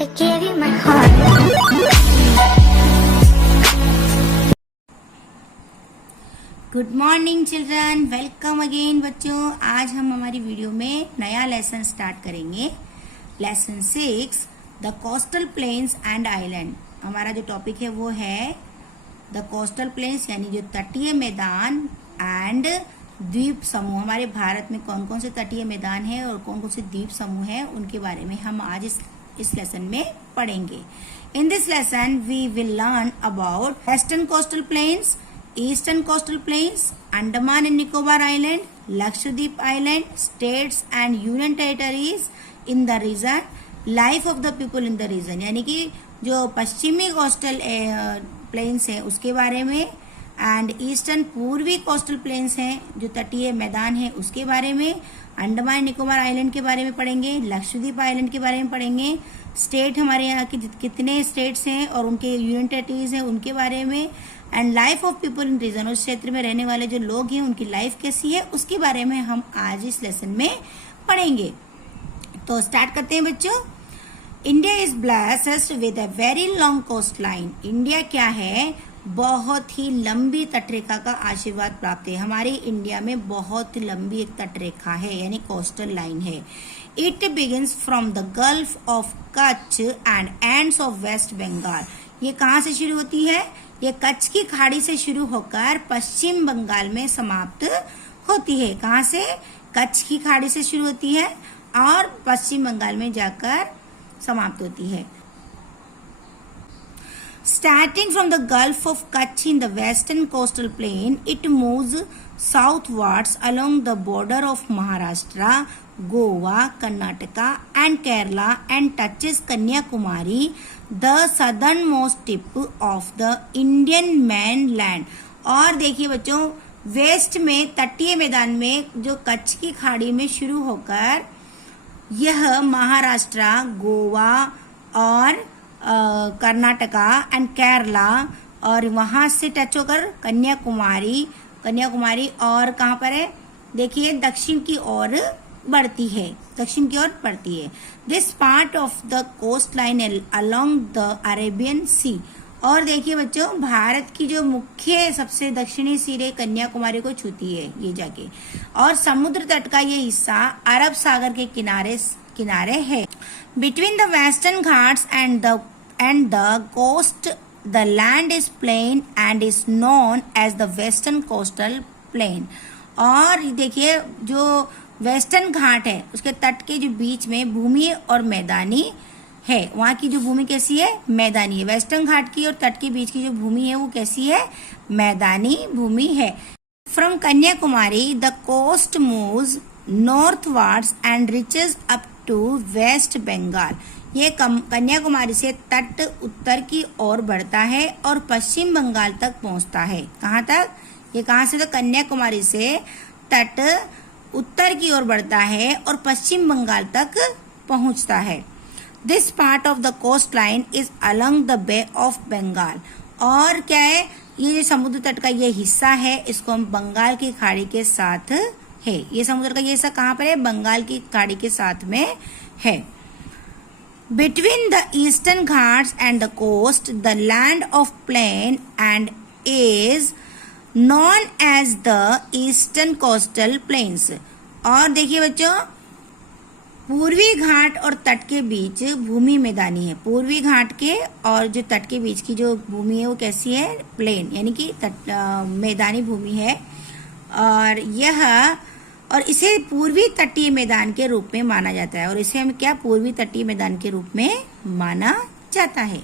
I gave you my heart. Good morning children, welcome again बच्चों। आज हम हमारी वीडियो में नया लेसन स्टार्ट करेंगे। Lesson 6 the coastal plains and island. हमारा जो टॉपिक है वो है द कोस्टल प्लेन्स यानी जो तटीय मैदान एंड द्वीप समूह। हमारे भारत में कौन कौन से तटीय मैदान है और कौन कौन से द्वीप समूह है उनके बारे में हम आज इस लेसन में पढ़ेंगे। In this lesson we will learn about western coastal plains, Eastern coastal plains, Andaman and Nicobar Island, Lakshadweep Island, states and union territories in the region, life of the people in the region। यानी कि जो पश्चिमी coastal planes हैं उसके बारे में, and eastern पूर्वी coastal planes हैं जो तटीय मैदान है उसके बारे में, अंडमान निकोबार आइलैंड के बारे में पढ़ेंगे, लक्षद्वीप आइलैंड के बारे में पढ़ेंगे, स्टेट हमारे यहाँ के कितने स्टेट्स हैं और उनके यूनियन टेरिटरीज हैं उनके बारे में, and life of people in region, उस क्षेत्र में रहने वाले जो लोग हैं उनकी लाइफ कैसी है उसके बारे में हम आज इस लेसन में पढ़ेंगे। तो स्टार्ट करते हैं बच्चों। India is blessed with a very long coast line. India क्या है, बहुत ही लंबी तटरेखा का आशीर्वाद प्राप्त है। हमारी इंडिया में बहुत लंबी एक तटरेखा है यानी कोस्टल लाइन है। It begins from the Gulf of Kutch and ends of West Bengal. ये कहाँ से शुरू होती है? ये कच्छ की खाड़ी से शुरू होकर पश्चिम बंगाल में समाप्त होती है। कहाँ से? कच्छ की खाड़ी से शुरू होती है और पश्चिम बंगाल में जाकर समाप्त होती है। Starting from the Gulf of Kutch in the western coastal plain, it moves southwards along the border of Maharashtra, Goa, Karnataka and Kerala and touches Kanyakumari, the southernmost tip of the Indian mainland। और देखिए बच्चों, waste में तटीय मैदान में जो कच्छ की खाड़ी में शुरू होकर यह महाराष्ट्र, गोवा और कर्नाटका एंड केरला और वहां से टच होकर कन्याकुमारी और कहाँ पर है? देखिए दक्षिण की ओर बढ़ती है, this part of the coast line along the Arabian Sea. और देखिए बच्चों, भारत की जो मुख्य सबसे दक्षिणी सिरे कन्याकुमारी को छूती है ये जाके, और समुद्र तट का ये हिस्सा अरब सागर के किनारे है। Between the western Ghats and the coast, the land is plain and is known as the western coastal plain। और देखिए जो वेस्टर्न घाट है उसके तट के जो बीच में भूमि और मैदानी है, वहाँ की जो भूमि कैसी है? मैदानी है। वेस्टर्न घाट की और तट के बीच की जो भूमि है वो कैसी है? मैदानी भूमि है। From Kanyakumari, the coast moves northwards and reaches up to West Bengal. ये कन्याकुमारी से तट उत्तर की ओर बढ़ता है और पश्चिम बंगाल तक पहुंचता है। कहाँ तक? ये कहाँ से? तो कन्याकुमारी से तट उत्तर की ओर बढ़ता है और पश्चिम बंगाल तक पहुंचता है। This part of the coast line is along the Bay of Bengal. और क्या है? ये जो समुद्र तट का ये हिस्सा है इसको हम बंगाल की खाड़ी के साथ है। ये समुद्र का ये हिस्सा कहाँ पर है? बंगाल की खाड़ी के साथ में है। Between the Eastern Ghats and the coast the land of plain and is known as the eastern coastal plains. और देखिए बच्चों, पूर्वी घाट और तट के बीच भूमि मैदानी है। पूर्वी घाट के और जो तट के बीच की जो भूमि है वो कैसी है? प्लेन यानी कि मैदानी भूमि है। और इसे पूर्वी तटीय मैदान के रूप में माना जाता है। और इसे हम क्या? पूर्वी तटीय मैदान के रूप में माना जाता है।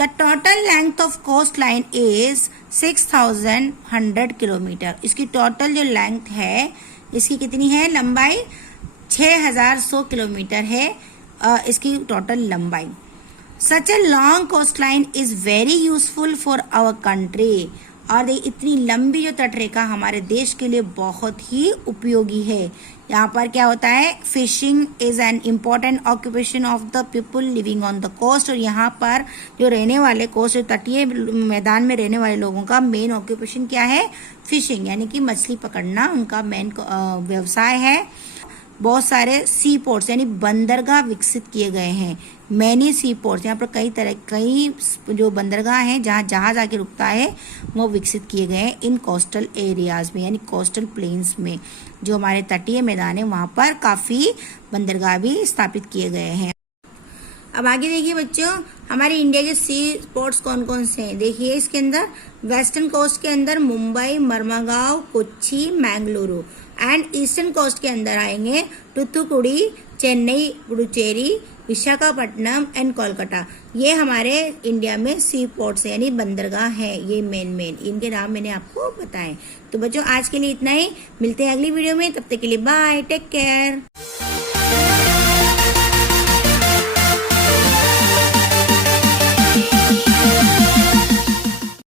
The total length of coast line is 6100 kilometre. इसकी टोटल जो लेंथ है इसकी कितनी है? लंबाई 6100 किलोमीटर है इसकी टोटल लंबाई। Such a long coast line is very useful for our country. और इतनी लंबी जो तटरेखा हमारे देश के लिए बहुत ही उपयोगी है। यहाँ पर क्या होता है? Fishing is an important occupation of the people living on the coast. और यहाँ पर जो रहने वाले कोस्ट तटीय मैदान में रहने वाले लोगों का मेन ऑक्यूपेशन क्या है? फिशिंग यानी कि मछली पकड़ना उनका मेन व्यवसाय है। बहुत सारे सी पोर्ट्स यानी बंदरगाह विकसित किए गए हैं। मैनी सी पोर्ट्स, यहाँ पर कई जो बंदरगाह हैं जहाँ जहाज आके रुकता है वो विकसित किए गए हैं इन कोस्टल एरियाज में, यानी कोस्टल प्लेन्स में। जो हमारे तटीय मैदान है वहाँ पर काफ़ी बंदरगाह भी स्थापित किए गए हैं। अब आगे देखिए बच्चों, हमारे इंडिया के सी पोर्ट्स कौन कौन से हैं। देखिए इसके अंदर वेस्टर्न कोस्ट के अंदर Mumbai, Marmagao, Kochi, Mangaluru, and eastern coast के अंदर आएंगे टुथुकुडी, चेन्नई, पुडुचेरी, विशाखापट्टनम एंड कोलकाता। ये हमारे इंडिया में सी पोर्ट्स यानी बंदरगाह है, ये मेन इनके नाम मैंने आपको बताए। तो बच्चों आज के लिए इतना ही, मिलते हैं अगली वीडियो में, तब तक के लिए बाय, टेक केयर।